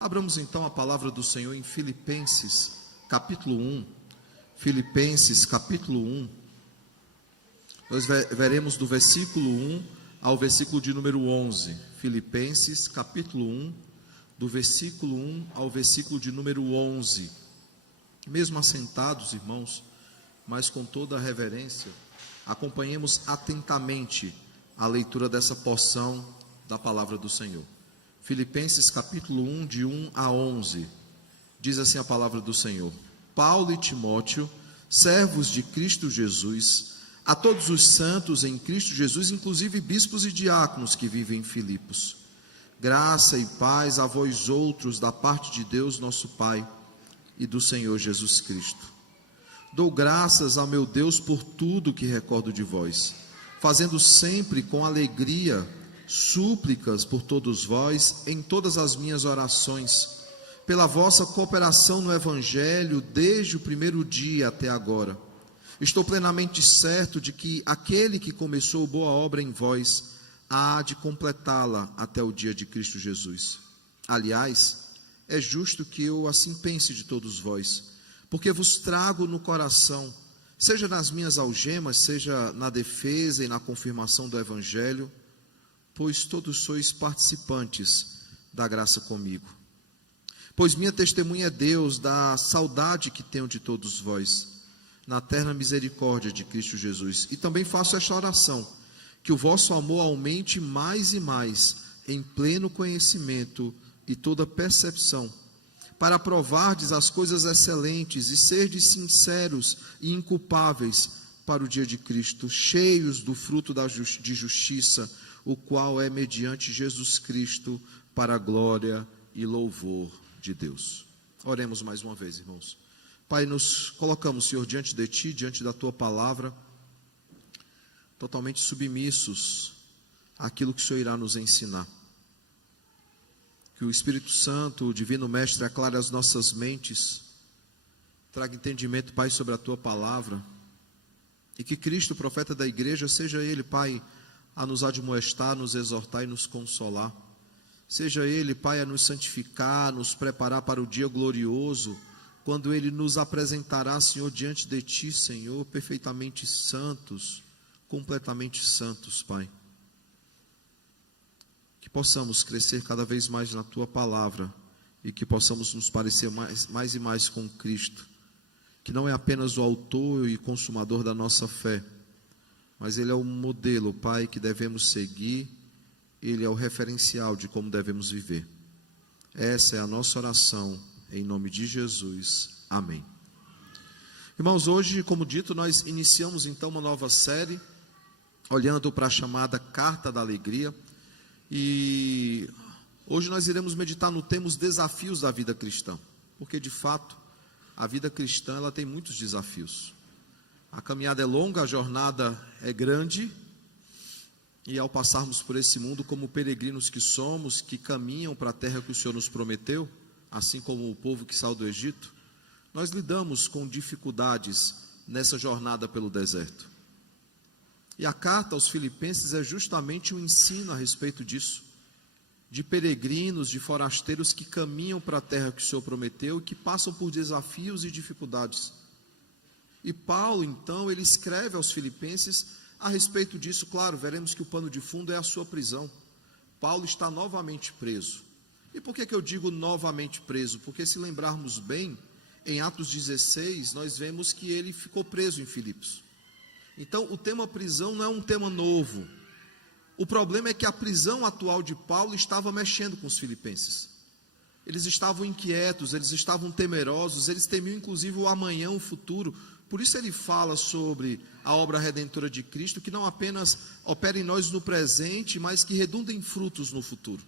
Abramos então a palavra do Senhor em Filipenses, capítulo 1. Filipenses, capítulo 1. Nós veremos do versículo 1 ao versículo de número 11. Filipenses, capítulo 1, do versículo 1 ao versículo de número 11. Mesmo assentados, irmãos, mas com toda a reverência, acompanhemos atentamente a leitura dessa porção da palavra do Senhor. Filipenses capítulo 1, de 1 a 11, diz assim a palavra do Senhor: Paulo e Timóteo, servos de Cristo Jesus, a todos os santos em Cristo Jesus, inclusive bispos e diáconos que vivem em Filipos, graça e paz a vós outros da parte de Deus nosso Pai e do Senhor Jesus Cristo. Dou graças ao meu Deus por tudo que recordo de vós, fazendo sempre com alegria súplicas por todos vós em todas as minhas orações, pela vossa cooperação no Evangelho desde o primeiro dia até agora. Estou plenamente certo de que aquele que começou boa obra em vós há de completá-la até o dia de Cristo Jesus. Aliás, é justo que eu assim pense de todos vós, porque vos trago no coração, seja nas minhas algemas, seja na defesa e na confirmação do Evangelho, pois todos sois participantes da graça comigo. Pois minha testemunha é Deus da saudade que tenho de todos vós, na eterna misericórdia de Cristo Jesus. E também faço esta oração, que o vosso amor aumente mais e mais, em pleno conhecimento e toda percepção, para provardes as coisas excelentes e serdes sinceros e inculpáveis para o dia de Cristo, cheios do fruto de justiça, o qual é mediante Jesus Cristo, para a glória e louvor de Deus. Oremos mais uma vez, irmãos. Pai, nos colocamos, Senhor, diante de Ti, diante da Tua palavra, totalmente submissos àquilo que o Senhor irá nos ensinar. Que o Espírito Santo, o Divino Mestre, aclare as nossas mentes, traga entendimento, Pai, sobre a Tua palavra, e que Cristo, profeta da igreja, seja Ele, Pai, a nos admoestar, nos exortar e nos consolar. Seja Ele, Pai, a nos santificar, nos preparar para o dia glorioso, quando Ele nos apresentará, Senhor, diante de Ti, Senhor, perfeitamente santos, completamente santos, Pai. Que possamos crescer cada vez mais na Tua palavra e que possamos nos parecer mais e mais com Cristo, que não é apenas o autor e consumador da nossa fé, mas Ele é o modelo, Pai, que devemos seguir. Ele é o referencial de como devemos viver. Essa é a nossa oração, em nome de Jesus. Amém. Irmãos, hoje, como dito, nós iniciamos então uma nova série, olhando para a chamada Carta da Alegria, e hoje nós iremos meditar no tema os desafios da vida cristã, porque de fato, a vida cristã ela tem muitos desafios. A caminhada é longa, a jornada é grande, e ao passarmos por esse mundo como peregrinos que somos, que caminham para a terra que o Senhor nos prometeu, assim como o povo que saiu do Egito, nós lidamos com dificuldades nessa jornada pelo deserto. E a carta aos Filipenses é justamente um ensino a respeito disso, de peregrinos, de forasteiros que caminham para a terra que o Senhor prometeu e que passam por desafios e dificuldades. E Paulo, então, ele escreve aos Filipenses a respeito disso. Claro, veremos que o pano de fundo é a sua prisão. Paulo está novamente preso. E por que eu digo novamente preso? Porque se lembrarmos bem, em Atos 16, nós vemos que ele ficou preso em Filipos. Então, o tema prisão não é um tema novo. O problema é que a prisão atual de Paulo estava mexendo com os filipenses. Eles estavam inquietos, eles estavam temerosos, eles temiam inclusive o amanhã, o futuro. Por isso ele fala sobre a obra redentora de Cristo, que não apenas opera em nós no presente, mas que redunda em frutos no futuro.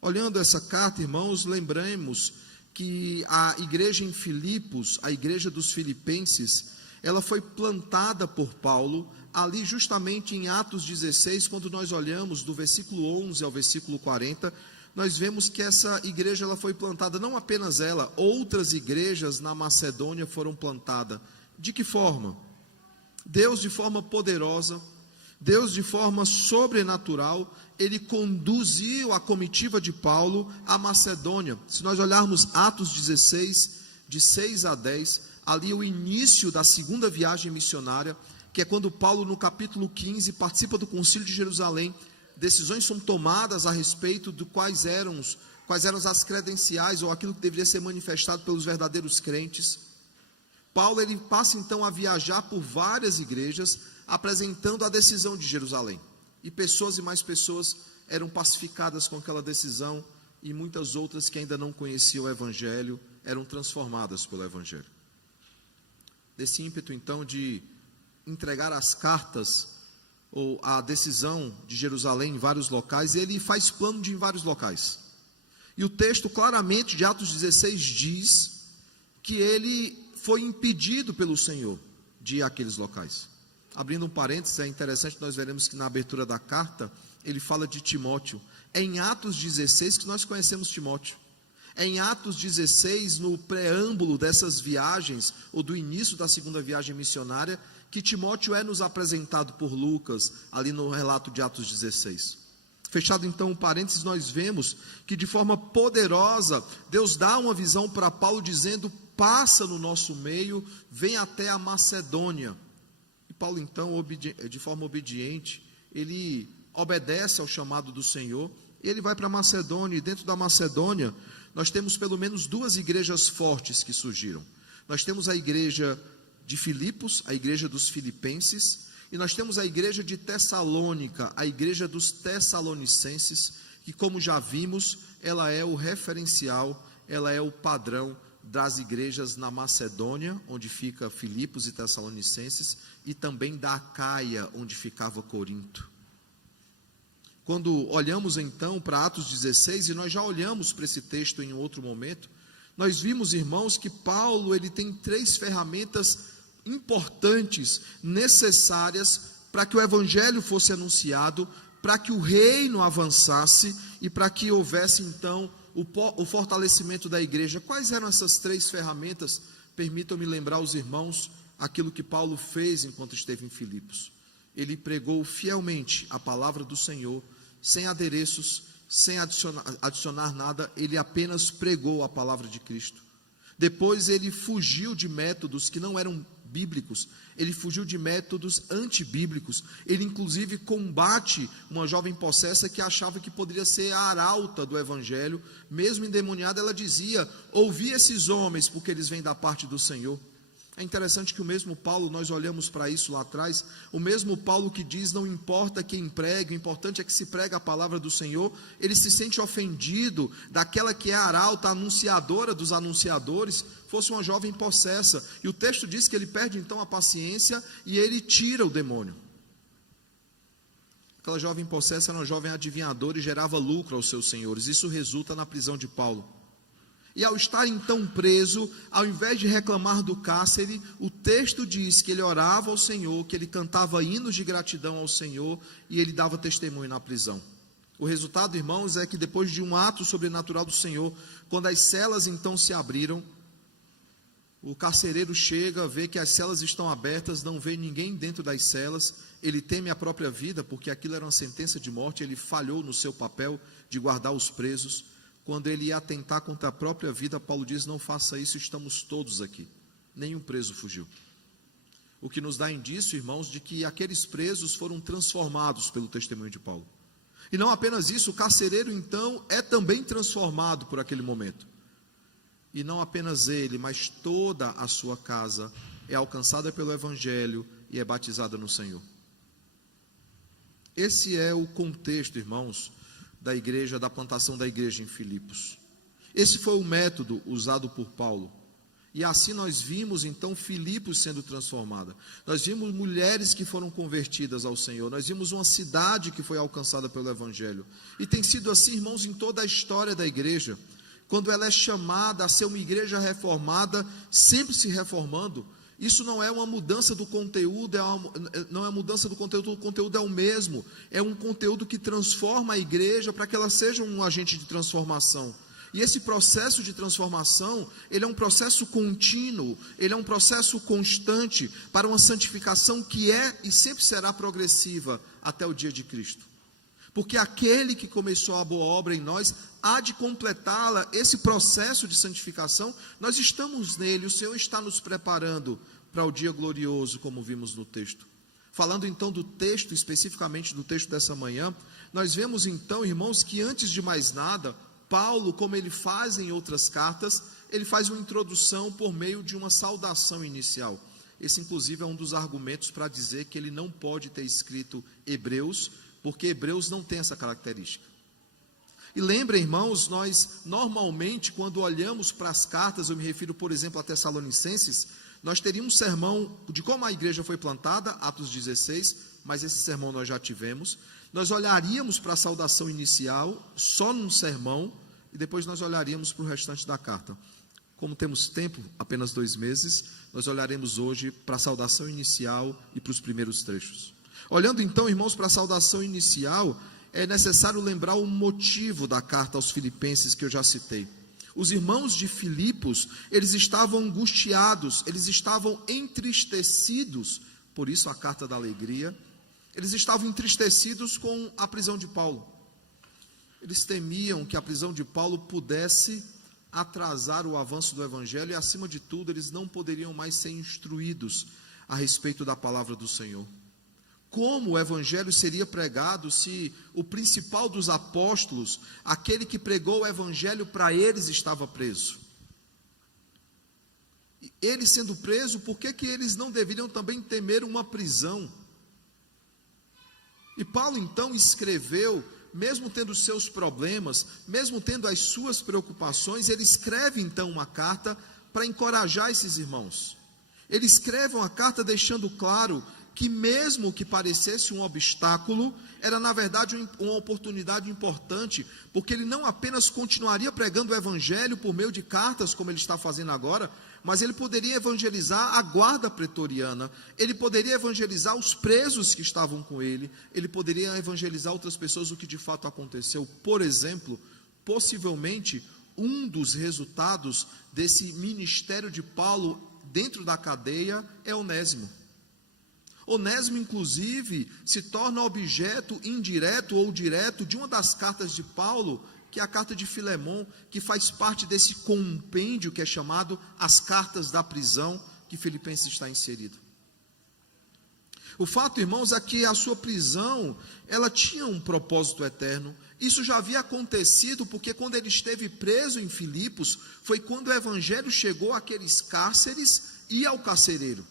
Olhando essa carta, irmãos, lembremos que a igreja em Filipos, a igreja dos filipenses, ela foi plantada por Paulo, ali justamente em Atos 16, quando nós olhamos do versículo 11 ao versículo 40, nós vemos que essa igreja ela foi plantada, não apenas ela, outras igrejas na Macedônia foram plantadas. De que forma? Deus de forma poderosa, Deus de forma sobrenatural, ele conduziu a comitiva de Paulo à Macedônia. Se nós olharmos Atos 16, de 6 a 10, ali o início da segunda viagem missionária, que é quando Paulo, no capítulo 15, participa do Concílio de Jerusalém. Decisões são tomadas a respeito de quais eram as credenciais, ou aquilo que deveria ser manifestado pelos verdadeiros crentes. Paulo, ele passa então a viajar por várias igrejas, apresentando a decisão de Jerusalém. E pessoas e mais pessoas eram pacificadas com aquela decisão, e muitas outras que ainda não conheciam o Evangelho, eram transformadas pelo Evangelho. Desse ímpeto então de entregar as cartas, ou a decisão de Jerusalém em vários locais, ele faz plano de ir em vários locais. E o texto claramente de Atos 16 diz que ele foi impedido pelo Senhor de ir àqueles locais. Abrindo um parênteses, é interessante, nós veremos que na abertura da carta, ele fala de Timóteo. É em Atos 16 que nós conhecemos Timóteo. É em Atos 16, no preâmbulo dessas viagens, ou do início da segunda viagem missionária, que Timóteo é nos apresentado por Lucas, ali no relato de Atos 16. Fechado então um parênteses, nós vemos que de forma poderosa, Deus dá uma visão para Paulo, dizendo: passa no nosso meio, vem até a Macedônia. E Paulo então, de forma obediente, ele obedece ao chamado do Senhor, e ele vai para a Macedônia, e dentro da Macedônia, nós temos pelo menos duas igrejas fortes que surgiram. Nós temos a igreja de Filipos, a igreja dos filipenses, e nós temos a igreja de Tessalônica, a igreja dos tessalonicenses, que, como já vimos, ela é o referencial, ela é o padrão das igrejas na Macedônia, onde fica Filipos e Tessalonicenses, e também da Acaia, onde ficava Corinto. Quando olhamos então para Atos 16, e nós já olhamos para esse texto em outro momento, nós vimos, irmãos, que Paulo, ele tem 3 ferramentas importantes, necessárias, para que o evangelho fosse anunciado, para que o reino avançasse, e para que houvesse então o fortalecimento da igreja. Quais eram essas 3 ferramentas? Permitam-me lembrar aos irmãos aquilo que Paulo fez enquanto esteve em Filipos. Ele pregou fielmente a palavra do Senhor, sem adereços, sem adicionar nada, ele apenas pregou a palavra de Cristo. Depois ele fugiu de métodos que não eram bíblicos, ele fugiu de métodos antibíblicos. Ele inclusive combate uma jovem possessa que achava que poderia ser a arauta do evangelho. Mesmo endemoniada, ela dizia: ouvi esses homens, porque eles vêm da parte do Senhor. É interessante que o mesmo Paulo, nós olhamos para isso lá atrás, o mesmo Paulo que diz: não importa quem pregue, o importante é que se prega a palavra do Senhor, ele se sente ofendido daquela que é a arauta, a anunciadora dos anunciadores, fosse uma jovem possessa. E o texto diz que ele perde então a paciência e ele tira o demônio. Aquela jovem possessa era uma jovem adivinhadora e gerava lucro aos seus senhores. Isso resulta na prisão de Paulo. E ao estar então preso, ao invés de reclamar do cárcere, o texto diz que ele orava ao Senhor, que ele cantava hinos de gratidão ao Senhor, e ele dava testemunho na prisão. O resultado, irmãos, é que depois de um ato sobrenatural do Senhor, quando as celas então se abriram, o carcereiro chega, vê que as celas estão abertas, não vê ninguém dentro das celas, ele teme a própria vida, porque aquilo era uma sentença de morte, ele falhou no seu papel de guardar os presos. Quando ele ia atentar contra a própria vida, Paulo diz: não faça isso, estamos todos aqui. Nenhum preso fugiu. O que nos dá indício, irmãos, de que aqueles presos foram transformados pelo testemunho de Paulo. E não apenas isso, o carcereiro então é também transformado por aquele momento. E não apenas ele, mas toda a sua casa é alcançada pelo evangelho e é batizada no Senhor. Esse é o contexto, irmãos, da igreja, da plantação da igreja em Filipos. Esse foi o método usado por Paulo. E assim nós vimos então Filipos sendo transformada. Nós vimos mulheres que foram convertidas ao Senhor. Nós vimos uma cidade que foi alcançada pelo evangelho. E tem sido assim, irmãos, em toda a história da igreja. Quando ela é chamada a ser uma igreja reformada, sempre se reformando. Isso não é uma mudança do conteúdo, não é mudança do conteúdo, o conteúdo é o mesmo. É um conteúdo que transforma a igreja para que ela seja um agente de transformação. E esse processo de transformação, ele é um processo contínuo, ele é um processo constante para uma santificação que é e sempre será progressiva até o dia de Cristo. porque aquele que começou a boa obra em nós há de completá-la. Esse processo de santificação, nós estamos nele, o Senhor está nos preparando para o dia glorioso, como vimos no texto. Falando então do texto, especificamente do texto dessa manhã, nós vemos então, irmãos, que antes de mais nada, Paulo, como ele faz em outras cartas, ele faz uma introdução por meio de uma saudação inicial. Esse inclusive é um dos argumentos para dizer que ele não pode ter escrito Hebreus, porque Hebreus não tem essa característica. E lembrem, irmãos, nós normalmente quando olhamos para as cartas, eu me refiro por exemplo a Tessalonicenses, nós teríamos um sermão de como a igreja foi plantada, Atos 16, mas esse sermão nós já tivemos. Nós olharíamos para a saudação inicial, só num sermão, e depois nós olharíamos para o restante da carta. Como temos tempo, apenas 2 meses, nós olharemos hoje para a saudação inicial e para os primeiros trechos. Olhando então, irmãos, para a saudação inicial, é necessário lembrar o motivo da carta aos Filipenses que eu já citei. Os irmãos de Filipos, eles estavam angustiados, eles estavam entristecidos, por isso a carta da alegria, eles estavam entristecidos com a prisão de Paulo. Eles temiam que a prisão de Paulo pudesse atrasar o avanço do evangelho e, acima de tudo, eles não poderiam mais ser instruídos a respeito da palavra do Senhor. Como o evangelho seria pregado se o principal dos apóstolos, aquele que pregou o evangelho para eles, estava preso? Ele sendo preso, por que eles não deveriam também temer uma prisão? E Paulo então escreveu, mesmo tendo seus problemas, mesmo tendo as suas preocupações, ele escreve então uma carta para encorajar esses irmãos. Ele escreve uma carta deixando claro que mesmo que parecesse um obstáculo, era na verdade uma oportunidade importante, porque ele não apenas continuaria pregando o evangelho por meio de cartas, como ele está fazendo agora, mas ele poderia evangelizar a guarda pretoriana, ele poderia evangelizar os presos que estavam com ele, ele poderia evangelizar outras pessoas, o que de fato aconteceu. Por exemplo, possivelmente, um dos resultados desse ministério de Paulo dentro da cadeia é Onésimo. Onésimo, inclusive, se torna objeto indireto ou direto de uma das cartas de Paulo, que é a carta de Filemon, que faz parte desse compêndio que é chamado As Cartas da Prisão, que Filipenses está inserido. O fato, irmãos, é que a sua prisão, ela tinha um propósito eterno. Isso já havia acontecido, porque quando ele esteve preso em Filipos, foi quando o evangelho chegou àqueles cárceres e ao carcereiro.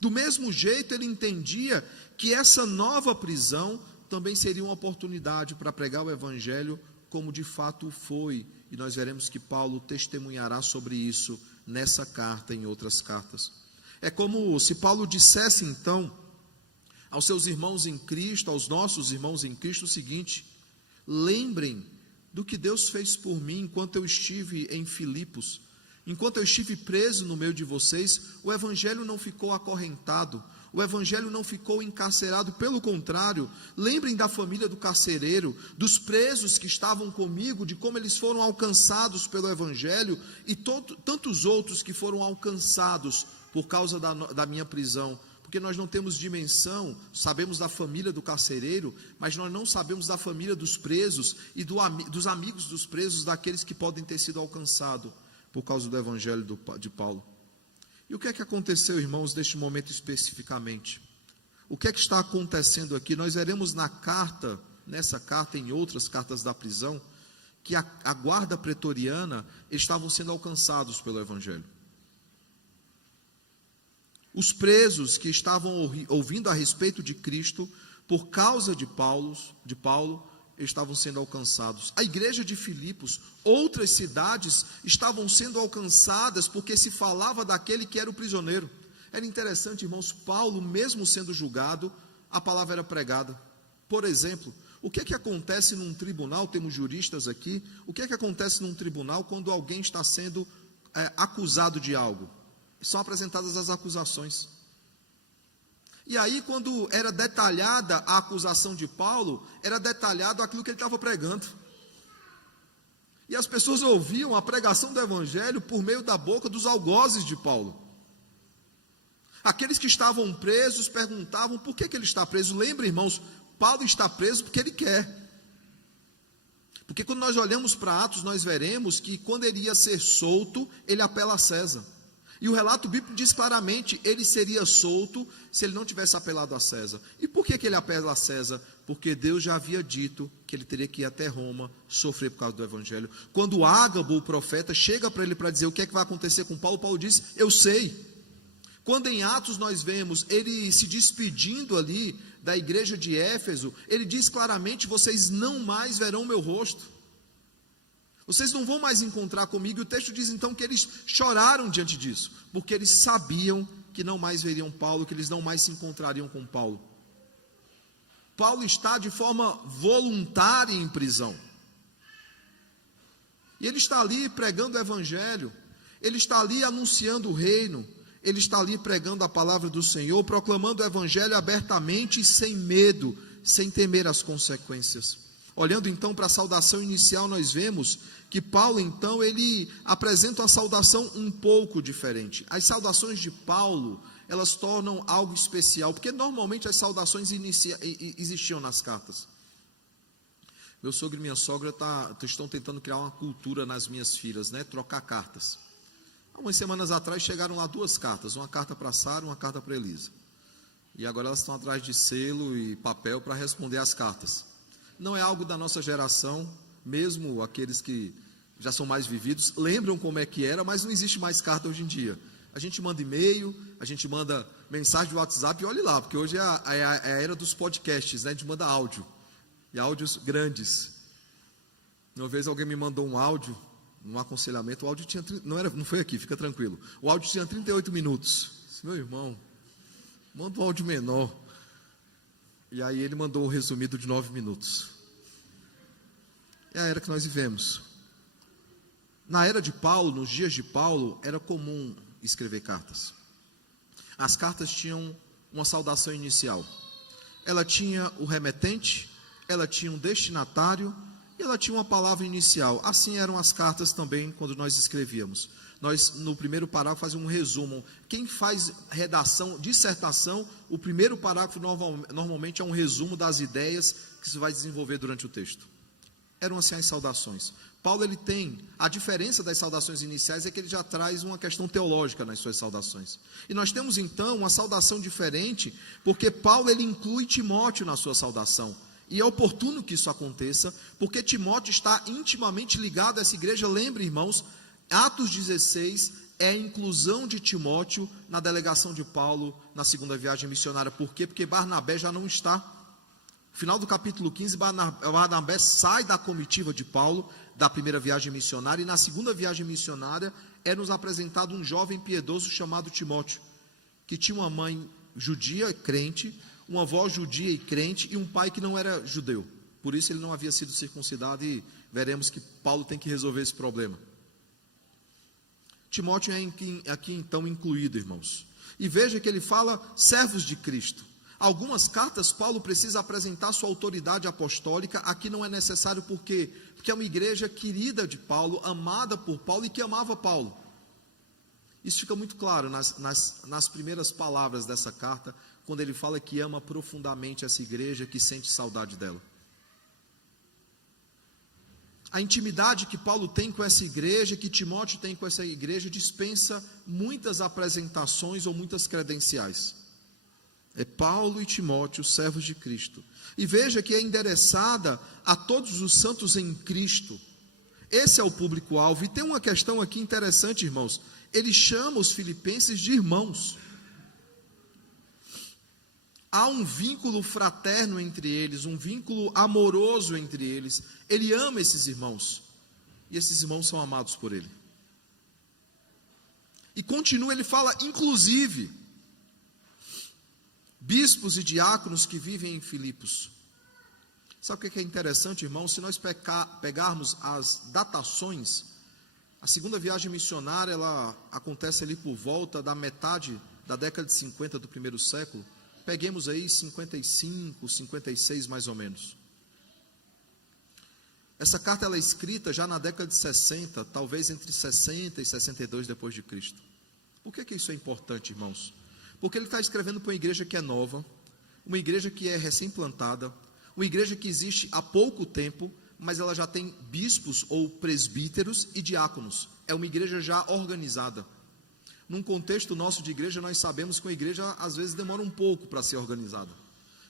Do mesmo jeito, ele entendia que essa nova prisão também seria uma oportunidade para pregar o evangelho, como de fato foi, e nós veremos que Paulo testemunhará sobre isso nessa carta e em outras cartas. É como se Paulo dissesse então aos seus irmãos em Cristo, aos nossos irmãos em Cristo, o seguinte: lembrem do que Deus fez por mim enquanto eu estive em Filipos. Enquanto eu estive preso no meio de vocês, o evangelho não ficou acorrentado, o evangelho não ficou encarcerado, pelo contrário, lembrem da família do carcereiro, dos presos que estavam comigo, de como eles foram alcançados pelo evangelho, e tantos outros que foram alcançados por causa da minha prisão, porque nós não temos dimensão, sabemos da família do carcereiro, mas nós não sabemos da família dos presos, e dos amigos dos presos, daqueles que podem ter sido alcançados por causa do evangelho de Paulo. E o que é que aconteceu, irmãos, neste momento especificamente? O que é que está acontecendo aqui? Nós veremos nessa carta e em outras cartas da prisão, que a guarda pretoriana estavam sendo alcançados pelo evangelho. Os presos que estavam ouvindo a respeito de Cristo, por causa de Paulo, estavam sendo alcançados. A igreja de Filipos, outras cidades estavam sendo alcançadas porque se falava daquele que era o prisioneiro. Era interessante, irmãos, Paulo, mesmo sendo julgado, a palavra era pregada. Por exemplo, o que é que acontece num tribunal? Temos juristas aqui. O que é que acontece num tribunal quando alguém está sendo acusado de algo? São apresentadas as acusações. E aí, quando era detalhada a acusação de Paulo, era detalhado aquilo que ele estava pregando. E as pessoas ouviam a pregação do evangelho por meio da boca dos algozes de Paulo. Aqueles que estavam presos perguntavam por que ele está preso. Lembra, irmãos, Paulo está preso porque ele quer. Porque quando nós olhamos para Atos, nós veremos que quando ele ia ser solto, ele apela a César. E o relato bíblico diz claramente, ele seria solto se ele não tivesse apelado a César. E por que ele apela a César? Porque Deus já havia dito que ele teria que ir até Roma, sofrer por causa do evangelho. Quando Ágabo, o profeta, chega para ele para dizer o que é que vai acontecer com Paulo, Paulo diz, eu sei. Quando em Atos nós vemos ele se despedindo ali da igreja de Éfeso, ele diz claramente, vocês não mais verão meu rosto. Vocês não vão mais encontrar comigo. E o texto diz então que eles choraram diante disso, porque eles sabiam que não mais veriam Paulo, que eles não mais se encontrariam com Paulo. Paulo está de forma voluntária em prisão. E ele está ali pregando o evangelho, ele está ali anunciando o reino, ele está ali pregando a palavra do Senhor, proclamando o evangelho abertamente e sem medo, sem temer as consequências. Olhando então para a saudação inicial, nós vemos que Paulo então ele apresenta uma saudação um pouco diferente. As saudações de Paulo, elas tornam algo especial, porque normalmente as saudações existiam nas cartas. Meu sogro e minha sogra estão tentando criar uma cultura nas minhas filhas, né? Trocar cartas. Há umas semanas atrás chegaram lá 2 cartas, uma carta para Sara e uma carta para Elisa. E agora elas estão atrás de selo e papel para responder as cartas. Não é algo da nossa geração, mesmo aqueles que já são mais vividos, lembram como é que era, mas não existe mais carta hoje em dia. A gente manda e-mail, a gente manda mensagem de WhatsApp, e olhe lá, porque hoje é a era dos podcasts, né? A gente manda áudio, e áudios grandes. Uma vez alguém me mandou um áudio, um aconselhamento, o áudio tinha, não foi aqui, fica tranquilo, o áudio tinha 38 minutos, disse, meu irmão, manda um áudio menor. E aí ele mandou um resumido de 9 minutos. É a era que nós vivemos. Na era de Paulo, nos dias de Paulo, era comum escrever cartas. As cartas tinham uma saudação inicial. Ela tinha o remetente, ela tinha um destinatário e ela tinha uma palavra inicial. Assim eram as cartas também quando nós escrevíamos. Nós, no primeiro parágrafo, fazíamos um resumo. Quem faz redação, dissertação, o primeiro parágrafo normalmente é um resumo das ideias que se vai desenvolver durante o texto. Eram assim as saudações. Paulo, ele tem, a diferença das saudações iniciais é que ele já traz uma questão teológica nas suas saudações. E nós temos então uma saudação diferente, porque Paulo, ele inclui Timóteo na sua saudação. E é oportuno que isso aconteça, porque Timóteo está intimamente ligado a essa igreja. Lembre, irmãos, Atos 16 é a inclusão de Timóteo na delegação de Paulo na segunda viagem missionária. Por quê? Porque Barnabé já não está. No final do capítulo 15, Barnabé sai da comitiva de Paulo, da primeira viagem missionária, e na segunda viagem missionária é nos apresentado um jovem piedoso chamado Timóteo, que tinha uma mãe judia, crente, uma avó judia e crente, e um pai que não era judeu. Por isso ele não havia sido circuncidado, e veremos que Paulo tem que resolver esse problema. Timóteo é aqui então incluído, irmãos. E veja que ele fala servos de Cristo. Algumas cartas Paulo precisa apresentar sua autoridade apostólica. Aqui não é necessário, por quê? Porque é uma igreja querida de Paulo, amada por Paulo e que amava Paulo. Isso fica muito claro nas primeiras palavras dessa carta, quando ele fala que ama profundamente essa igreja, que sente saudade dela. A intimidade que Paulo tem com essa igreja, que Timóteo tem com essa igreja, dispensa muitas apresentações ou muitas credenciais. É Paulo e Timóteo, servos de Cristo. E veja que é endereçada a todos os santos em Cristo. Esse é o público-alvo. E tem uma questão aqui interessante, irmãos. Ele chama os filipenses de irmãos. Há um vínculo fraterno entre eles, um vínculo amoroso entre eles. Ele ama esses irmãos. E esses irmãos são amados por ele. E continua, ele fala, inclusive, bispos e diáconos que vivem em Filipos. Sabe o que é interessante, irmão? Se nós pegarmos as datações, a segunda viagem missionária, ela acontece ali por volta da metade da década de 50 do primeiro século. Peguemos aí 55, 56 mais ou menos. Essa carta ela é escrita já na década de 60, talvez entre 60 e 62 depois de Cristo. Por que isso é importante, irmãos? Porque ele está escrevendo para uma igreja que é nova, uma igreja que é recém-plantada, Uma igreja que existe há pouco tempo, mas ela já tem bispos ou presbíteros e diáconos. É uma igreja já organizada. Num contexto nosso de igreja, nós sabemos que a igreja às vezes demora um pouco para ser organizada.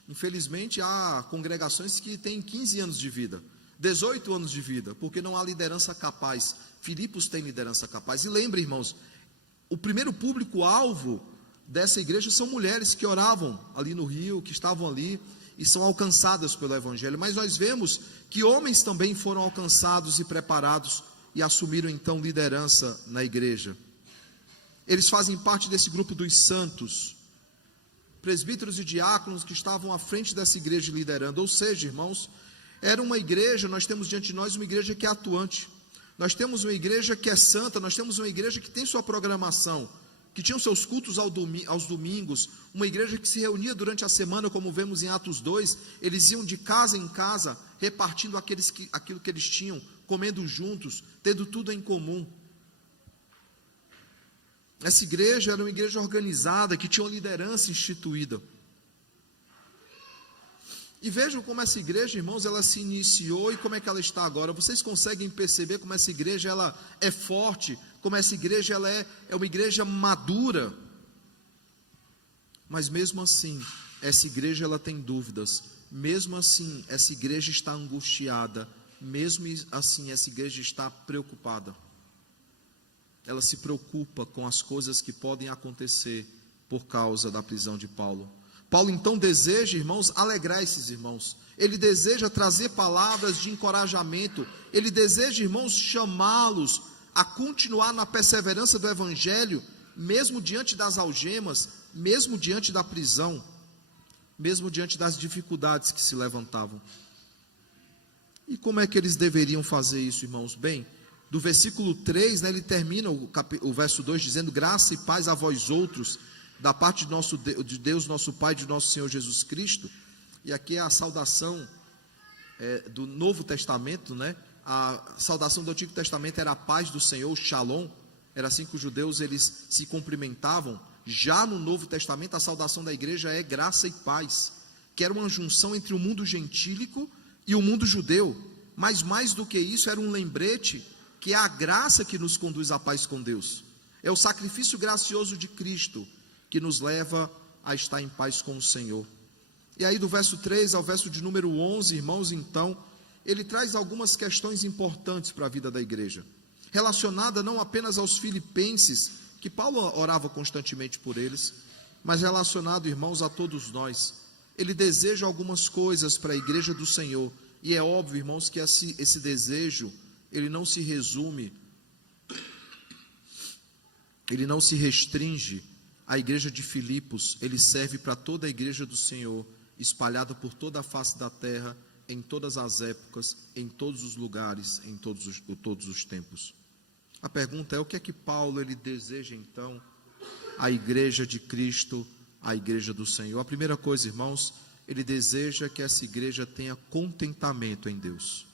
Infelizmente, há congregações que têm 15 anos de vida, 18 anos de vida, porque não há liderança capaz. Filipos tem liderança capaz. E lembre, irmãos, o primeiro público-alvo dessa igreja são mulheres que oravam ali no Rio, que estavam ali e são alcançadas pelo Evangelho. Mas nós vemos que homens também foram alcançados e preparados e assumiram então liderança na igreja. Eles fazem parte desse grupo dos santos, presbíteros e diáconos que estavam à frente dessa igreja liderando. Ou seja, irmãos, era uma igreja, nós temos diante de nós uma igreja que é atuante. Nós temos uma igreja que é santa, nós temos uma igreja que tem sua programação, que tinha os seus cultos aos domingos, uma igreja que se reunia durante a semana, como vemos em Atos 2, eles iam de casa em casa, repartindo aquilo que eles tinham, comendo juntos, tendo tudo em comum. Essa igreja era uma igreja organizada, que tinha uma liderança instituída. E vejam como essa igreja, irmãos, ela se iniciou e como é que ela está agora. Vocês conseguem perceber como essa igreja ela é forte, como essa igreja ela é uma igreja madura. Mas mesmo assim, essa igreja ela tem dúvidas. Mesmo assim, essa igreja está angustiada. Mesmo assim, essa igreja está preocupada. Ela se preocupa com as coisas que podem acontecer por causa da prisão de Paulo. Paulo então deseja, irmãos, alegrar esses irmãos. Ele deseja trazer palavras de encorajamento. Ele deseja, irmãos, chamá-los a continuar na perseverança do Evangelho, mesmo diante das algemas, mesmo diante da prisão, mesmo diante das dificuldades que se levantavam. E como é que eles deveriam fazer isso, irmãos? Bem, do versículo 3, ele termina o verso 2 dizendo: graça e paz a vós outros, da parte de Deus nosso Pai, de nosso Senhor Jesus Cristo. E aqui é a saudação do Novo Testamento, né? A saudação do Antigo Testamento era a paz do Senhor, o Shalom. Era assim que os judeus eles se cumprimentavam. Já no Novo Testamento, a saudação da igreja é graça e paz, que era uma junção entre o mundo gentílico e o mundo judeu. Mas mais do que isso, era um lembrete que é a graça que nos conduz à paz com Deus. É o sacrifício gracioso de Cristo que nos leva a estar em paz com o Senhor. E aí do verso 3 ao verso de número 11, irmãos, então, ele traz algumas questões importantes para a vida da igreja, relacionada não apenas aos filipenses, que Paulo orava constantemente por eles, mas relacionado, irmãos, a todos nós. Ele deseja algumas coisas para a igreja do Senhor, e é óbvio, irmãos, que esse desejo, ele não se resume, ele não se restringe à igreja de Filipos, ele serve para toda a igreja do Senhor, espalhada por toda a face da terra, em todas as épocas, em todos os lugares, em todos os tempos. A pergunta é: o que é que Paulo ele deseja então à igreja de Cristo, à igreja do Senhor? A primeira coisa, irmãos, ele deseja que essa igreja tenha contentamento em Deus.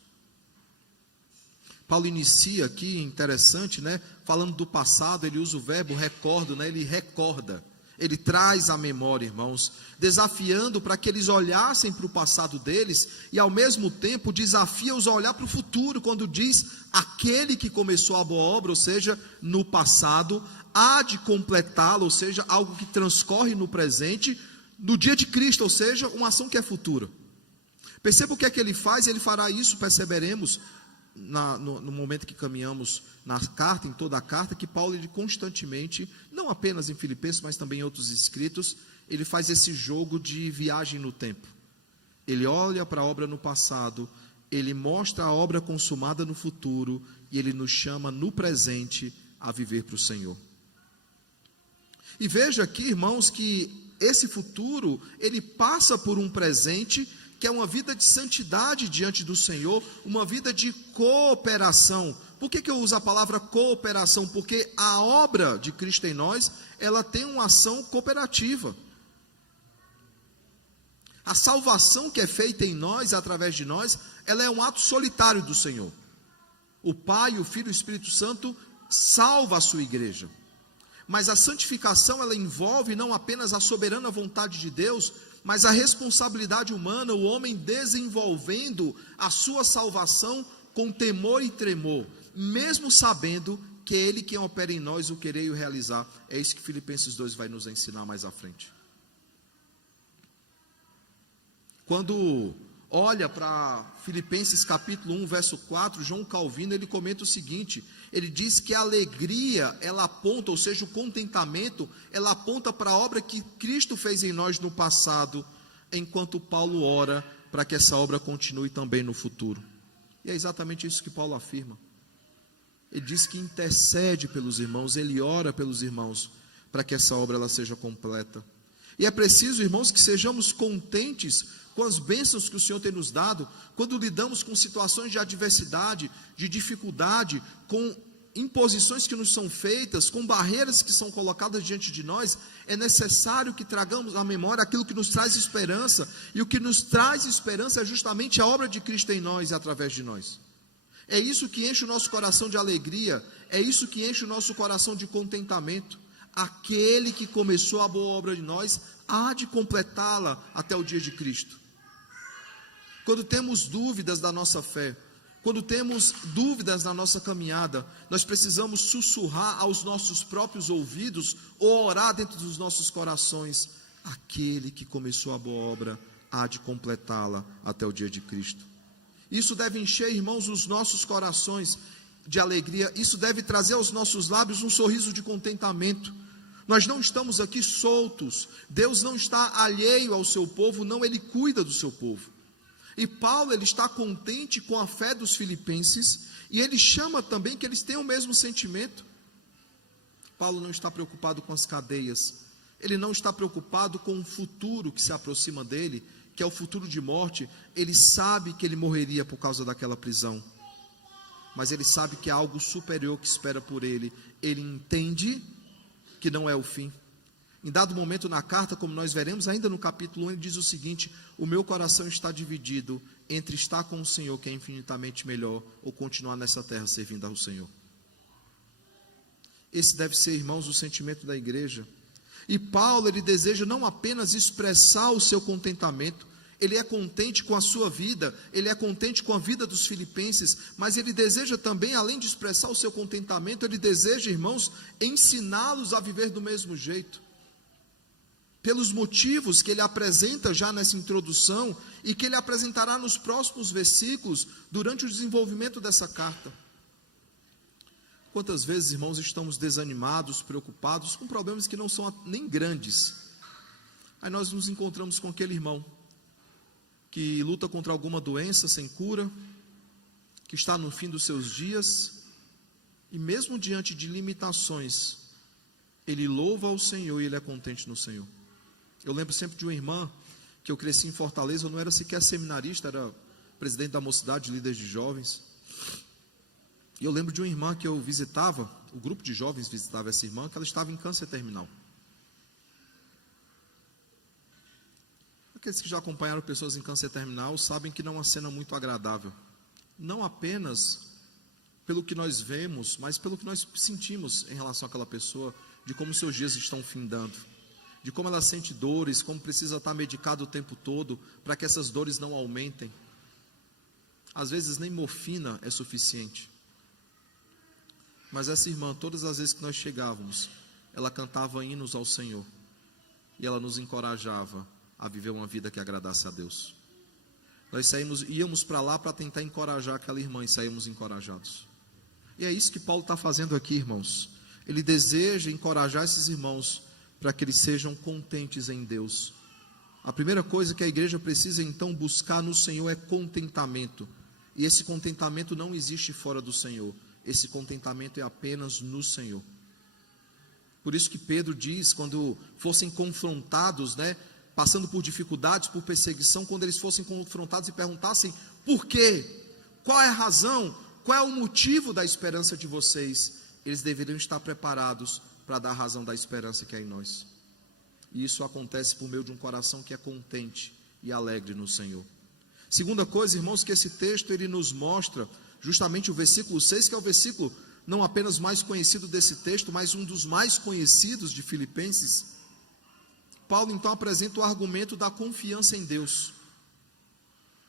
Paulo inicia aqui, interessante, né? Falando do passado, ele usa o verbo recordo, né? Ele recorda, ele traz à memória, irmãos, desafiando para que eles olhassem para o passado deles e ao mesmo tempo desafia-os a olhar para o futuro, quando diz: aquele que começou a boa obra, ou seja, no passado, há de completá-la, ou seja, algo que transcorre no presente, no dia de Cristo, ou seja, uma ação que é futura. Perceba o que é que ele faz, ele fará isso, perceberemos, no momento que caminhamos na carta, em toda a carta, que Paulo ele constantemente, não apenas em Filipenses, mas também em outros escritos, ele faz esse jogo de viagem no tempo. Ele olha para a obra no passado, ele mostra a obra consumada no futuro, e ele nos chama no presente a viver para o Senhor. E veja aqui, irmãos, que esse futuro, ele passa por um presente, que é uma vida de santidade diante do Senhor, uma vida de cooperação. Por que eu uso a palavra cooperação? Porque a obra de Cristo em nós, ela tem uma ação cooperativa. A salvação que é feita em nós, através de nós, ela é um ato solitário do Senhor. O Pai, o Filho e o Espírito Santo salva a sua igreja. Mas a santificação, ela envolve não apenas a soberana vontade de Deus, mas a responsabilidade humana, o homem desenvolvendo a sua salvação com temor e tremor, mesmo sabendo que é Ele quem opera em nós o querer e o realizar. É isso que Filipenses 2 vai nos ensinar mais à frente. Quando olha para Filipenses capítulo 1, verso 4, João Calvino, ele comenta o seguinte, ele diz que a alegria, ela aponta, ou seja, o contentamento, ela aponta para a obra que Cristo fez em nós no passado, enquanto Paulo ora para que essa obra continue também no futuro. E é exatamente isso que Paulo afirma. Ele diz que intercede pelos irmãos, ele ora pelos irmãos, para que essa obra ela seja completa. E é preciso, irmãos, que sejamos contentes com as bênçãos que o Senhor tem nos dado, quando lidamos com situações de adversidade, de dificuldade, com imposições que nos são feitas, com barreiras que são colocadas diante de nós, é necessário que tragamos à memória aquilo que nos traz esperança, e o que nos traz esperança é justamente a obra de Cristo em nós e através de nós. É isso que enche o nosso coração de alegria, é isso que enche o nosso coração de contentamento. Aquele que começou a boa obra em nós, há de completá-la até o dia de Cristo. Quando temos dúvidas da nossa fé, quando temos dúvidas na nossa caminhada, nós precisamos sussurrar aos nossos próprios ouvidos, ou orar dentro dos nossos corações, aquele que começou a boa obra, há de completá-la até o dia de Cristo. Isso deve encher, irmãos, os nossos corações de alegria, isso deve trazer aos nossos lábios um sorriso de contentamento. Nós não estamos aqui soltos, Deus não está alheio ao seu povo, não, Ele cuida do seu povo. E Paulo, ele está contente com a fé dos filipenses, e ele chama também que eles tenham o mesmo sentimento. Paulo não está preocupado com as cadeias, ele não está preocupado com o futuro que se aproxima dele, que é o futuro de morte. Ele sabe que ele morreria por causa daquela prisão, mas ele sabe que há algo superior que espera por ele. Ele entende que não é o fim. Em dado momento na carta, como nós veremos ainda no capítulo 1, ele diz o seguinte: o meu coração está dividido entre estar com o Senhor, que é infinitamente melhor, ou continuar nessa terra servindo ao Senhor. Esse deve ser, irmãos, o sentimento da igreja. E Paulo, ele deseja não apenas expressar o seu contentamento, ele é contente com a sua vida, ele é contente com a vida dos filipenses, mas ele deseja também, além de expressar o seu contentamento, ele deseja, irmãos, ensiná-los a viver do mesmo jeito, pelos motivos que ele apresenta já nessa introdução, e que ele apresentará nos próximos versículos, durante o desenvolvimento dessa carta. Quantas vezes, irmãos, estamos desanimados, preocupados, com problemas que não são nem grandes, aí nós nos encontramos com aquele irmão, que luta contra alguma doença sem cura, que está no fim dos seus dias, e mesmo diante de limitações, ele louva ao Senhor e ele é contente no Senhor. Eu lembro sempre de uma irmã, que eu cresci em Fortaleza, eu não era sequer seminarista, era presidente da mocidade, líder de jovens, e eu lembro de uma irmã que eu visitava, o grupo de jovens visitava essa irmã, que ela estava em câncer terminal. Aqueles que já acompanharam pessoas em câncer terminal sabem que não é uma cena muito agradável, não apenas pelo que nós vemos, mas pelo que nós sentimos em relação àquela pessoa, de como seus dias estão findando, de como ela sente dores, como precisa estar medicado o tempo todo, para que essas dores não aumentem. Às vezes nem morfina é suficiente. Mas essa irmã, todas as vezes que nós chegávamos, ela cantava hinos ao Senhor, e ela nos encorajava a viver uma vida que agradasse a Deus. Nós íamos para lá para tentar encorajar aquela irmã, e saímos encorajados. E é isso que Paulo está fazendo aqui, irmãos. Ele deseja encorajar esses irmãos, para que eles sejam contentes em Deus. A primeira coisa que a igreja precisa então buscar no Senhor é contentamento, e esse contentamento não existe fora do Senhor, esse contentamento é apenas no Senhor. Por isso que Pedro diz, quando fossem confrontados, passando por dificuldades, por perseguição, quando eles fossem confrontados e perguntassem: por quê? Qual é a razão? Qual é o motivo da esperança de vocês? Eles deveriam estar preparados para dar a razão da esperança que há em nós. E isso acontece por meio de um coração que é contente e alegre no Senhor. Segunda coisa, irmãos, que esse texto ele nos mostra, justamente o versículo 6, que é o versículo não apenas mais conhecido desse texto, mas um dos mais conhecidos de Filipenses. Paulo então apresenta o argumento da confiança em Deus.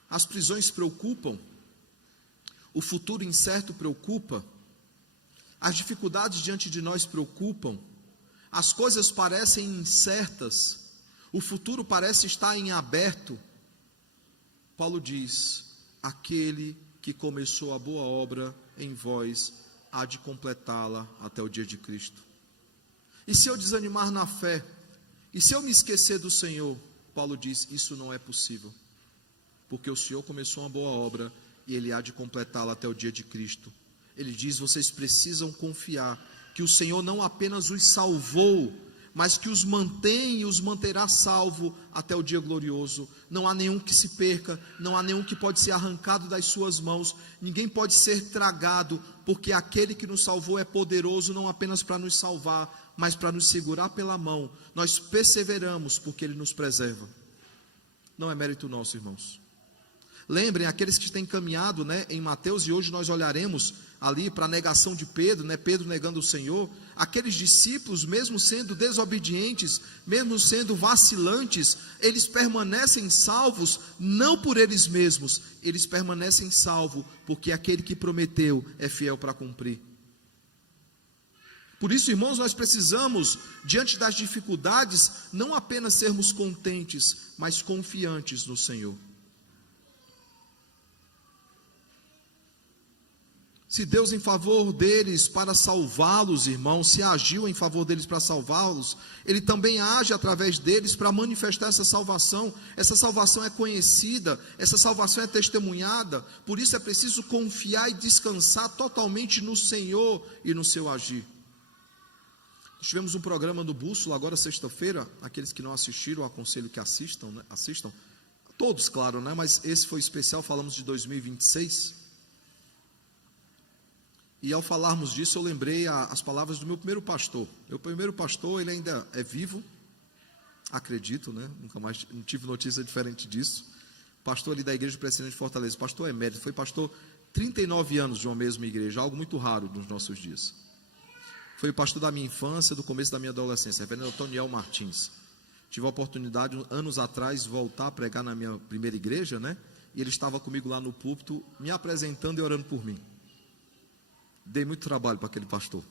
As prisões preocupam, o futuro incerto preocupa, as dificuldades diante de nós preocupam, as coisas parecem incertas, o futuro parece estar em aberto. Paulo diz: aquele que começou a boa obra em vós há de completá-la até o dia de Cristo. E se eu desanimar na fé, e se eu me esquecer do Senhor, Paulo diz: isso não é possível, porque o Senhor começou uma boa obra e Ele há de completá-la até o dia de Cristo. Ele diz: vocês precisam confiar que o Senhor não apenas os salvou, mas que os mantém e os manterá salvo até o dia glorioso. Não há nenhum que se perca, não há nenhum que pode ser arrancado das suas mãos, ninguém pode ser tragado, porque aquele que nos salvou é poderoso não apenas para nos salvar, mas para nos segurar pela mão. Nós perseveramos porque Ele nos preserva. Não é mérito nosso, irmãos. Lembrem, aqueles que têm caminhado, em Mateus, e hoje nós olharemos ali para a negação de Pedro, Pedro negando o Senhor. Aqueles discípulos, mesmo sendo desobedientes, mesmo sendo vacilantes, eles permanecem salvos, não por eles mesmos, eles permanecem salvos, porque aquele que prometeu é fiel para cumprir. Por isso, irmãos, nós precisamos, diante das dificuldades, não apenas sermos contentes, mas confiantes no Senhor. Se Deus em favor deles para salvá-los, irmãos, se agiu em favor deles para salvá-los, Ele também age através deles para manifestar essa salvação. Essa salvação é conhecida, essa salvação é testemunhada, por isso é preciso confiar e descansar totalmente no Senhor e no seu agir. Nós tivemos um programa no Bússola, agora sexta-feira, aqueles que não assistiram, eu aconselho que assistam, todos, claro, mas esse foi especial, falamos de 2026, e ao falarmos disso, eu lembrei as palavras do meu primeiro pastor. Meu primeiro pastor, ele ainda é vivo, acredito, nunca mais, não tive notícia diferente disso. Pastor ali da igreja presbiteriana de Fortaleza, pastor emérito, foi pastor 39 anos de uma mesma igreja, algo muito raro nos nossos dias. Foi o pastor da minha infância, do começo da minha adolescência, reverendo Antoniel Martins. Tive a oportunidade, anos atrás, de voltar a pregar na minha primeira igreja, e ele estava comigo lá no púlpito, me apresentando e orando por mim. Dei muito trabalho para aquele pastor.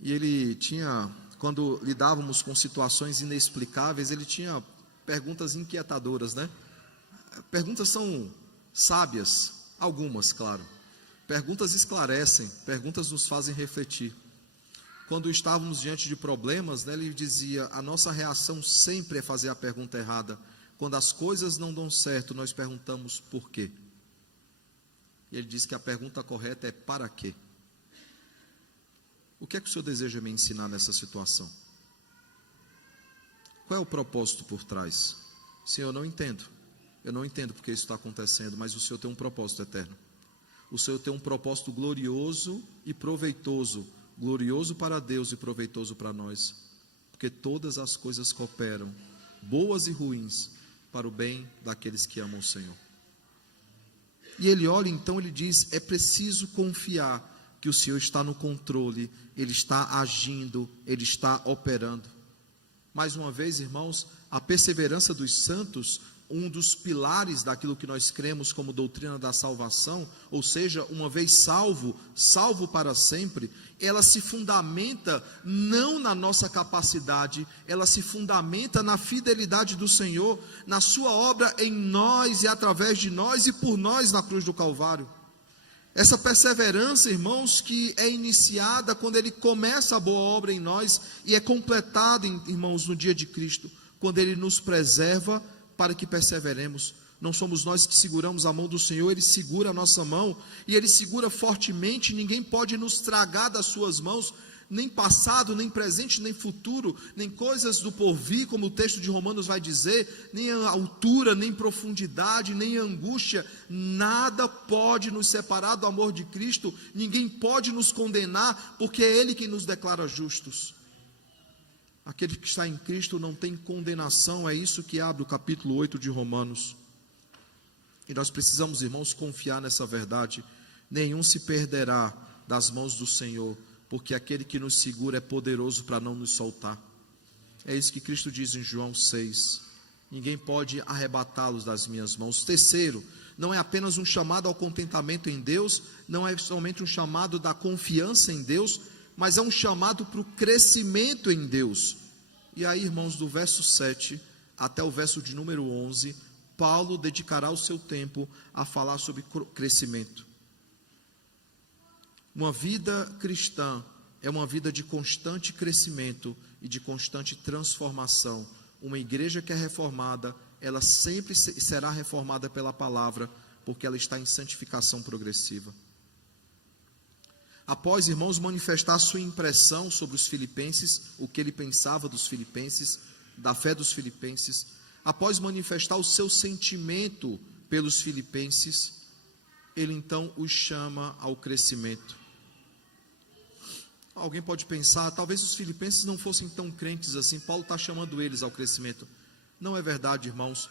E ele tinha, quando lidávamos com situações inexplicáveis, ele tinha perguntas inquietadoras, Perguntas são sábias, algumas, claro. Perguntas esclarecem, perguntas nos fazem refletir. Quando estávamos diante de problemas, ele dizia: a nossa reação sempre é fazer a pergunta errada. Quando as coisas não dão certo, nós perguntamos por quê. E ele diz que a pergunta correta é: para quê? O que é que o Senhor deseja me ensinar nessa situação? Qual é o propósito por trás? Senhor, eu não entendo porque isso está acontecendo, mas o Senhor tem um propósito eterno. O Senhor tem um propósito glorioso e proveitoso, glorioso para Deus e proveitoso para nós, porque todas as coisas cooperam, boas e ruins, para o bem daqueles que amam o Senhor. E ele olha, então ele diz: é preciso confiar que o Senhor está no controle, Ele está agindo, Ele está operando. Mais uma vez, irmãos, a perseverança dos santos, um dos pilares daquilo que nós cremos como doutrina da salvação, ou seja, uma vez salvo, salvo para sempre, ela se fundamenta não na nossa capacidade, ela se fundamenta na fidelidade do Senhor, na sua obra em nós e através de nós e por nós na cruz do Calvário. Essa perseverança, irmãos, que é iniciada quando Ele começa a boa obra em nós e é completada, irmãos, no dia de Cristo, quando Ele nos preserva para que perseveremos. Não somos nós que seguramos a mão do Senhor, Ele segura a nossa mão, e Ele segura fortemente. Ninguém pode nos tragar das suas mãos, nem passado, nem presente, nem futuro, nem coisas do porvir, como o texto de Romanos vai dizer, nem a altura, nem profundidade, nem angústia, nada pode nos separar do amor de Cristo, ninguém pode nos condenar, porque é Ele quem nos declara justos. Aquele que está em Cristo não tem condenação, é isso que abre o capítulo 8 de Romanos. E nós precisamos, irmãos, confiar nessa verdade. Nenhum se perderá das mãos do Senhor, porque aquele que nos segura é poderoso para não nos soltar. É isso que Cristo diz em João 6. Ninguém pode arrebatá-los das minhas mãos. Terceiro, não é apenas um chamado ao contentamento em Deus, não é somente um chamado da confiança em Deus, mas é um chamado para o crescimento em Deus. E aí, irmãos, do verso 7 até o verso de número 11, Paulo dedicará o seu tempo a falar sobre crescimento. Uma vida cristã é uma vida de constante crescimento e de constante transformação. Uma igreja que é reformada, ela sempre será reformada pela palavra, porque ela está em santificação progressiva. Após, irmãos, manifestar sua impressão sobre os filipenses, o que ele pensava dos filipenses, da fé dos filipenses, após manifestar o seu sentimento pelos filipenses, ele então os chama ao crescimento. Alguém pode pensar, talvez os filipenses não fossem tão crentes assim, Paulo está chamando eles ao crescimento. Não é verdade, irmãos,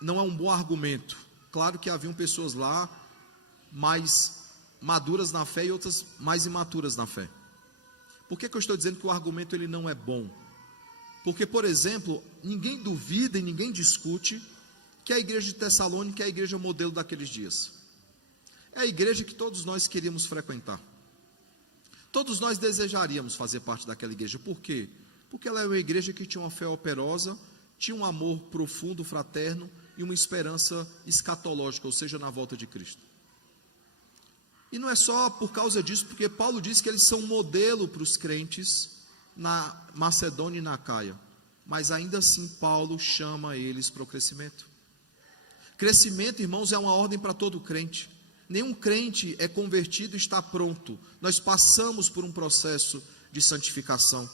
não é um bom argumento. Claro que haviam pessoas lá mais maduras na fé e outras mais imaturas na fé. Por que eu estou dizendo que o argumento ele não é bom? Porque, por exemplo, ninguém duvida e ninguém discute que a igreja de Tessalônica é a igreja modelo daqueles dias. É a igreja que todos nós queríamos frequentar. Todos nós desejaríamos fazer parte daquela igreja. Por quê? Porque ela é uma igreja que tinha uma fé operosa, tinha um amor profundo, fraterno e uma esperança escatológica, ou seja, na volta de Cristo. E não é só por causa disso, porque Paulo diz que eles são modelo para os crentes na Macedônia e na Acaia. Mas ainda assim Paulo chama eles para o crescimento. Crescimento, irmãos, é uma ordem para todo crente. Nenhum crente é convertido e está pronto. Nós passamos por um processo de santificação.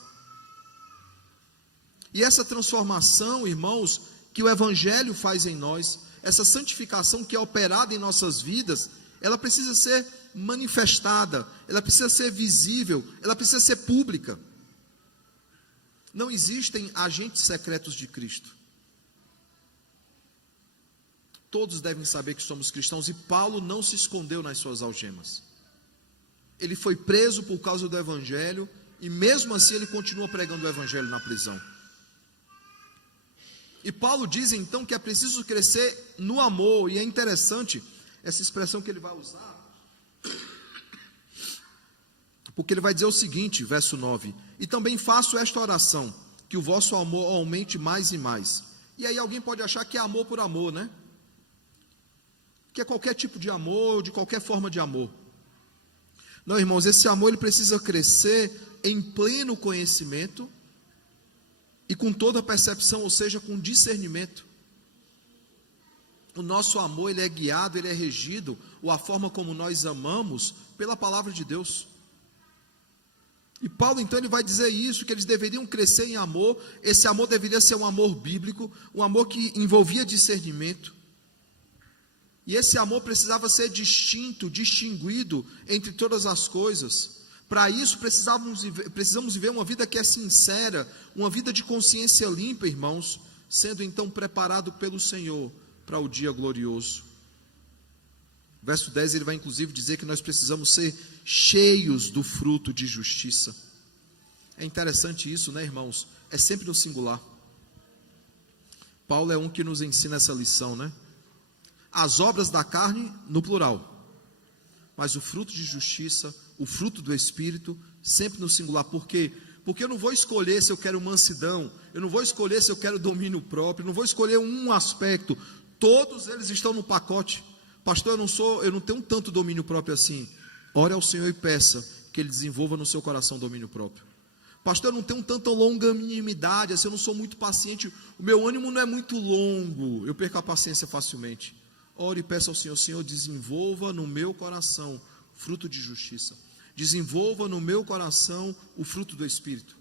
E essa transformação, irmãos, que o Evangelho faz em nós, essa santificação que é operada em nossas vidas, ela precisa ser manifestada, ela precisa ser visível, ela precisa ser pública. Não existem agentes secretos de Cristo. Todos devem saber que somos cristãos, e Paulo não se escondeu nas suas algemas. Ele foi preso por causa do Evangelho, e mesmo assim ele continua pregando o Evangelho na prisão. E Paulo diz então que é preciso crescer no amor, e é interessante essa expressão que ele vai usar, porque ele vai dizer o seguinte, verso 9: e também faço esta oração, que o vosso amor aumente mais e mais. E aí alguém pode achar que é amor por amor, né? Que é qualquer tipo de amor, de qualquer forma de amor. Não, irmãos, esse amor ele precisa crescer em pleno conhecimento e com toda a percepção, ou seja, com discernimento. O nosso amor ele é guiado, ele é regido, ou a forma como nós amamos, pela palavra de Deus. E Paulo então ele vai dizer isso, que eles deveriam crescer em amor. Esse amor deveria ser um amor bíblico, um amor que envolvia discernimento. E esse amor precisava ser distinto, distinguido entre todas as coisas. Para isso precisamos viver uma vida que é sincera, uma vida de consciência limpa, irmãos, sendo então preparado pelo Senhor para o dia glorioso. Verso 10 ele vai inclusive dizer que nós precisamos ser cheios do fruto de justiça. É interessante isso, né, irmãos? É sempre no singular. Paulo é um que nos ensina essa lição, né? As obras da carne no plural, mas o fruto de justiça, o fruto do Espírito, sempre no singular. Por quê? Porque eu não vou escolher se eu quero mansidão, eu não vou escolher se eu quero domínio próprio, eu não vou escolher um aspecto, todos eles estão no pacote. Pastor, eu não tenho tanto domínio próprio assim. Ore ao Senhor e peça que Ele desenvolva no seu coração domínio próprio. Pastor, eu não tenho tanta longanimidade, assim, eu não sou muito paciente, o meu ânimo não é muito longo, eu perco a paciência facilmente. Ore e peça ao Senhor: Senhor, desenvolva no meu coração fruto de justiça, desenvolva no meu coração o fruto do Espírito,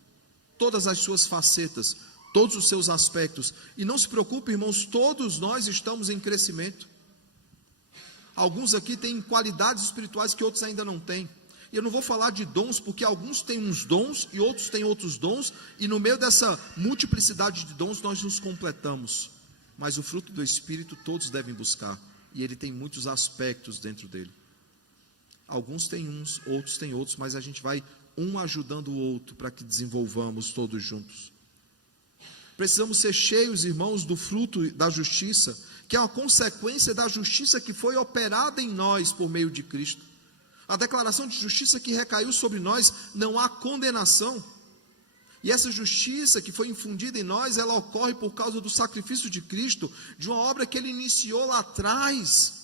todas as suas facetas, todos os seus aspectos. E não se preocupe, irmãos, todos nós estamos em crescimento. Alguns aqui têm qualidades espirituais que outros ainda não têm. E eu não vou falar de dons, porque alguns têm uns dons e outros têm outros dons, e no meio dessa multiplicidade de dons nós nos completamos. Mas o fruto do Espírito todos devem buscar, e ele tem muitos aspectos dentro dele. Alguns têm uns, outros têm outros, mas a gente vai um ajudando o outro para que desenvolvamos todos juntos. Precisamos ser cheios, irmãos, do fruto da justiça, que é uma consequência da justiça que foi operada em nós por meio de Cristo. A declaração de justiça que recaiu sobre nós, não há condenação. E essa justiça que foi infundida em nós, ela ocorre por causa do sacrifício de Cristo, de uma obra que Ele iniciou lá atrás,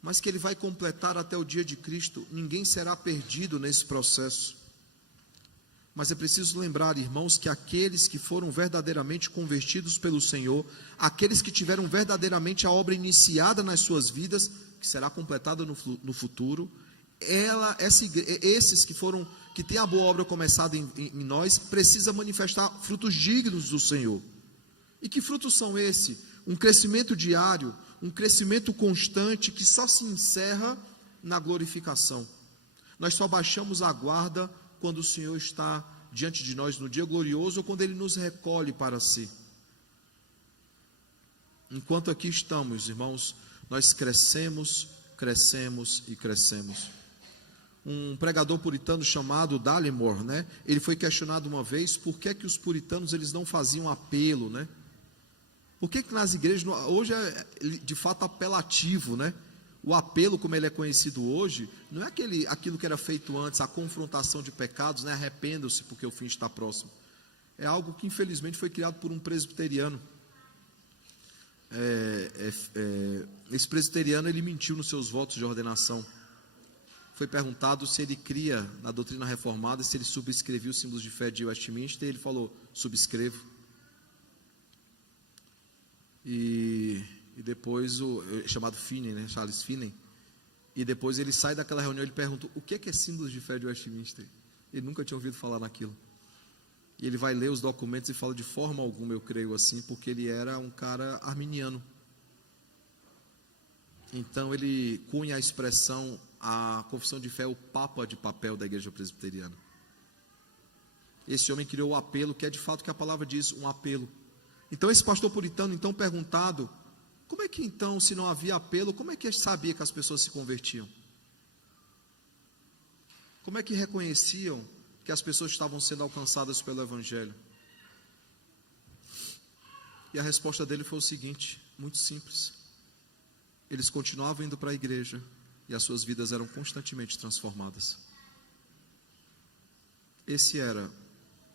mas que Ele vai completar até o dia de Cristo. Ninguém será perdido nesse processo. Mas é preciso lembrar, irmãos, que aqueles que foram verdadeiramente convertidos pelo Senhor, aqueles que tiveram verdadeiramente a obra iniciada nas suas vidas, que será completada no futuro, esses que têm a boa obra começada em nós, precisa manifestar frutos dignos do Senhor. E que frutos são esses? Um crescimento diário, um crescimento constante que só se encerra na glorificação. Nós só baixamos a guarda quando o Senhor está diante de nós no dia glorioso, ou quando Ele nos recolhe para si. Enquanto aqui estamos, irmãos, nós crescemos e crescemos. Um pregador puritano chamado Dallimore, ele foi questionado uma vez por que os puritanos eles não faziam apelo, Por que nas igrejas, hoje é de fato apelativo, O apelo, como ele é conhecido hoje, não é aquilo que era feito antes, a confrontação de pecados, arrependam-se porque o fim está próximo. É algo que infelizmente foi criado por um presbiteriano. Esse presbiteriano, ele mentiu nos seus votos de ordenação. Foi perguntado se ele cria na doutrina reformada, se ele subscrevia os símbolos de fé de Westminster, e ele falou: subscrevo. E depois chamado Finney, Charles Finney, e depois ele sai daquela reunião e ele pergunta: o que é símbolos de fé de Westminster? Ele nunca tinha ouvido falar naquilo. E ele vai ler os documentos e fala: de forma alguma eu creio assim, porque ele era um cara arminiano. Então ele cunha a expressão, a confissão de fé é o papa de papel da igreja presbiteriana. Esse homem criou o apelo, que é de fato o que a palavra diz, um apelo. Então esse pastor puritano, então perguntado, como é que então, se não havia apelo, como é que ele sabia que as pessoas se convertiam? Como é que reconheciam que as pessoas estavam sendo alcançadas pelo Evangelho? E a resposta dele foi o seguinte, muito simples: eles continuavam indo para a igreja e as suas vidas eram constantemente transformadas. Esse era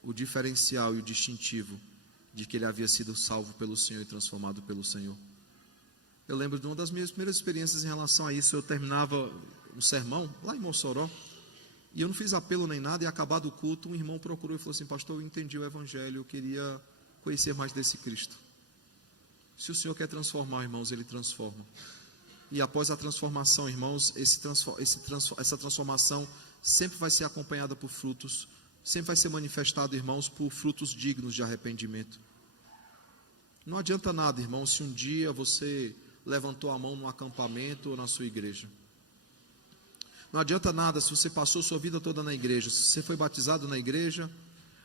o diferencial e o distintivo de que ele havia sido salvo pelo Senhor e transformado pelo Senhor. Eu lembro de uma das minhas primeiras experiências em relação a isso. Eu terminava um sermão lá em Mossoró, e eu não fiz apelo nem nada, e acabado o culto, um irmão procurou e falou assim: pastor, eu entendi o Evangelho, eu queria conhecer mais desse Cristo. Se o Senhor quer transformar, irmãos, Ele transforma. E após a transformação, irmãos, essa transformação sempre vai ser acompanhada por frutos, sempre vai ser manifestado, irmãos, por frutos dignos de arrependimento. Não adianta nada, irmãos, se um dia você levantou a mão num acampamento ou na sua igreja. Não adianta nada se você passou sua vida toda na igreja, se você foi batizado na igreja.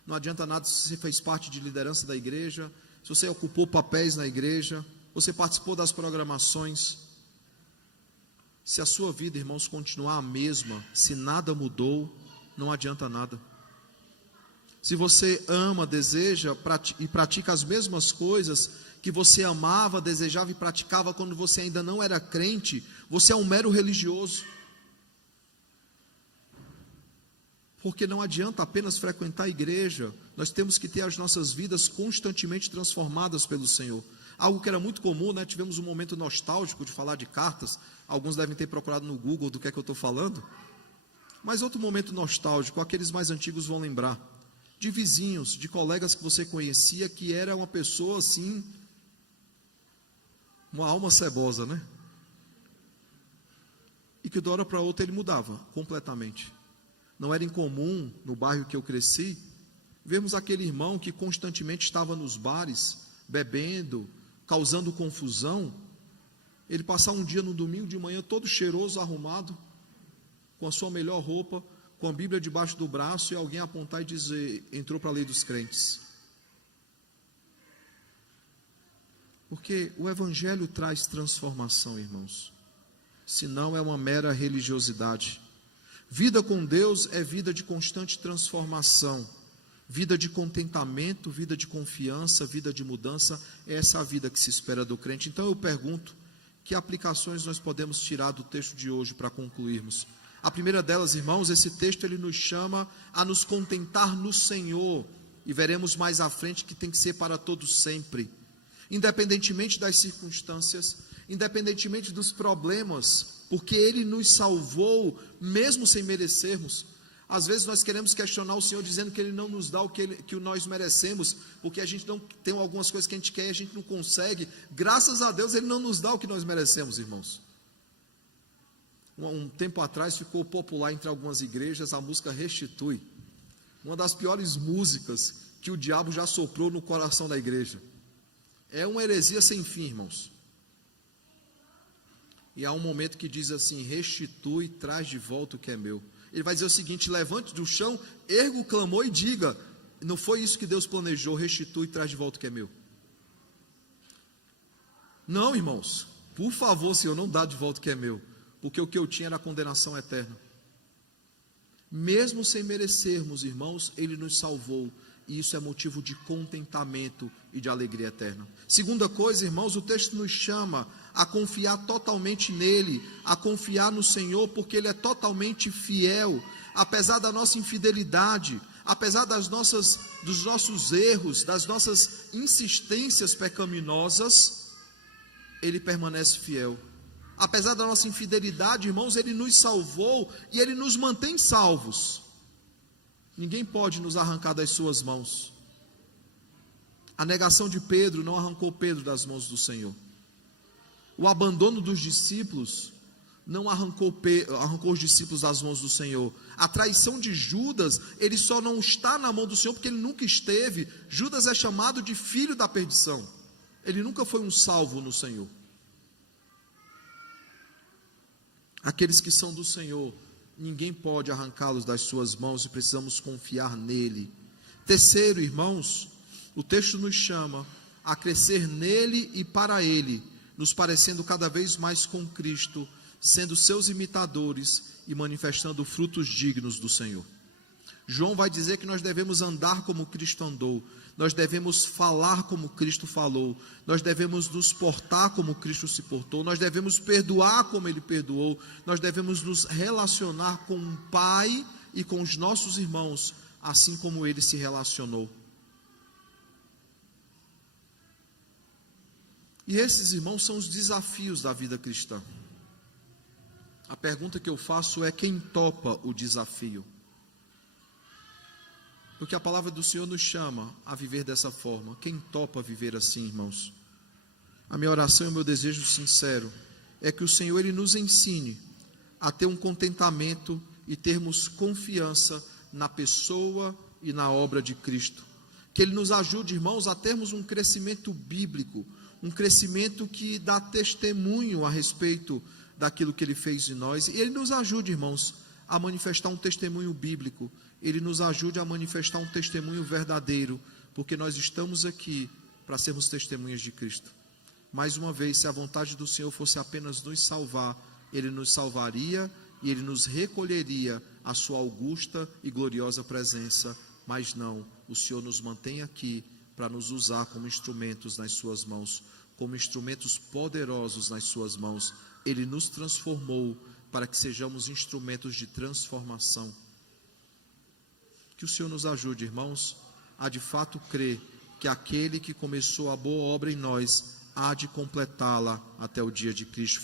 Não adianta nada se você fez parte de liderança da igreja, se você ocupou papéis na igreja, você participou das programações. Se a sua vida, irmãos, continuar a mesma, se nada mudou, não adianta nada. Se você ama, deseja e pratica as mesmas coisas que você amava, desejava e praticava quando você ainda não era crente, você é um mero religioso. Porque não adianta apenas frequentar a igreja, nós temos que ter as nossas vidas constantemente transformadas pelo Senhor. Algo que era muito comum, tivemos um momento nostálgico de falar de cartas, alguns devem ter procurado no Google do que é que eu estou falando, mas outro momento nostálgico, aqueles mais antigos vão lembrar, de vizinhos, de colegas que você conhecia, que era uma pessoa assim, uma alma cebosa, e que de uma hora para outra ele mudava completamente. Não era incomum, no bairro que eu cresci, vermos aquele irmão que constantemente estava nos bares, bebendo, causando confusão, ele passar um dia no domingo de manhã todo cheiroso, arrumado, com a sua melhor roupa, com a Bíblia debaixo do braço, e alguém apontar e dizer: entrou para a lei dos crentes. Porque o Evangelho traz transformação, irmãos, senão é uma mera religiosidade. Vida com Deus é vida de constante transformação. Vida de contentamento, vida de confiança, vida de mudança, essa é a vida que se espera do crente. Então eu pergunto, que aplicações nós podemos tirar do texto de hoje para concluirmos? A primeira delas, irmãos, esse texto ele nos chama a nos contentar no Senhor, e veremos mais à frente que tem que ser para todos sempre, independentemente das circunstâncias, independentemente dos problemas, porque Ele nos salvou, mesmo sem merecermos. Às vezes nós queremos questionar o Senhor, dizendo que Ele não nos dá o que nós merecemos, porque a gente não tem algumas coisas que a gente quer e a gente não consegue. Graças a Deus Ele não nos dá o que nós merecemos, irmãos. Um tempo atrás ficou popular entre algumas igrejas a música Restitui, uma das piores músicas que o diabo já soprou no coração da igreja. É uma heresia sem fim, irmãos. E há um momento que diz assim: restitui, traz de volta o que é meu. Ele vai dizer o seguinte: levante do chão, erga o clamor e diga: não foi isso que Deus planejou, restitui, traz de volta o que é meu. Não, irmãos, por favor, Senhor, não dá de volta o que é meu, porque o que eu tinha era a condenação eterna. Mesmo sem merecermos, irmãos, Ele nos salvou, e isso é motivo de contentamento e de alegria eterna. Segunda coisa, irmãos, o texto nos chama a confiar totalmente nele, a confiar no Senhor, porque Ele é totalmente fiel, apesar da nossa infidelidade, apesar dos nossos erros, das nossas insistências pecaminosas, Ele permanece fiel. Apesar da nossa infidelidade, irmãos, Ele nos salvou e Ele nos mantém salvos. Ninguém pode nos arrancar das suas mãos. A negação de Pedro não arrancou Pedro das mãos do Senhor. O abandono dos discípulos não arrancou os discípulos das mãos do Senhor. A traição de Judas, ele só não está na mão do Senhor porque ele nunca esteve. Judas é chamado de filho da perdição. Ele nunca foi um salvo no Senhor. Aqueles que são do Senhor, ninguém pode arrancá-los das suas mãos, e precisamos confiar nele. Terceiro, irmãos, o texto nos chama a crescer nele e para ele, nos parecendo cada vez mais com Cristo, sendo seus imitadores e manifestando frutos dignos do Senhor. João vai dizer que nós devemos andar como Cristo andou, nós devemos falar como Cristo falou, nós devemos nos portar como Cristo se portou, nós devemos perdoar como Ele perdoou, nós devemos nos relacionar com o Pai e com os nossos irmãos, assim como Ele se relacionou. E esses, irmãos, são os desafios da vida cristã. A pergunta que eu faço é: quem topa o desafio? Porque a palavra do Senhor nos chama a viver dessa forma. Quem topa viver assim, irmãos? A minha oração e o meu desejo sincero é que o Senhor Ele nos ensine a ter um contentamento e termos confiança na pessoa e na obra de Cristo. Que Ele nos ajude, irmãos, a termos um crescimento bíblico, um crescimento que dá testemunho a respeito daquilo que Ele fez em nós. E Ele nos ajude, irmãos, a manifestar um testemunho bíblico. Ele nos ajude a manifestar um testemunho verdadeiro, porque nós estamos aqui para sermos testemunhas de Cristo. Mais uma vez, se a vontade do Senhor fosse apenas nos salvar, Ele nos salvaria e Ele nos recolheria à sua augusta e gloriosa presença, mas não, o Senhor nos mantém aqui para nos usar como instrumentos nas suas mãos, como instrumentos poderosos nas suas mãos. Ele nos transformou para que sejamos instrumentos de transformação. Que o Senhor nos ajude, irmãos, a de fato crer que aquele que começou a boa obra em nós há de completá-la até o dia de Cristo.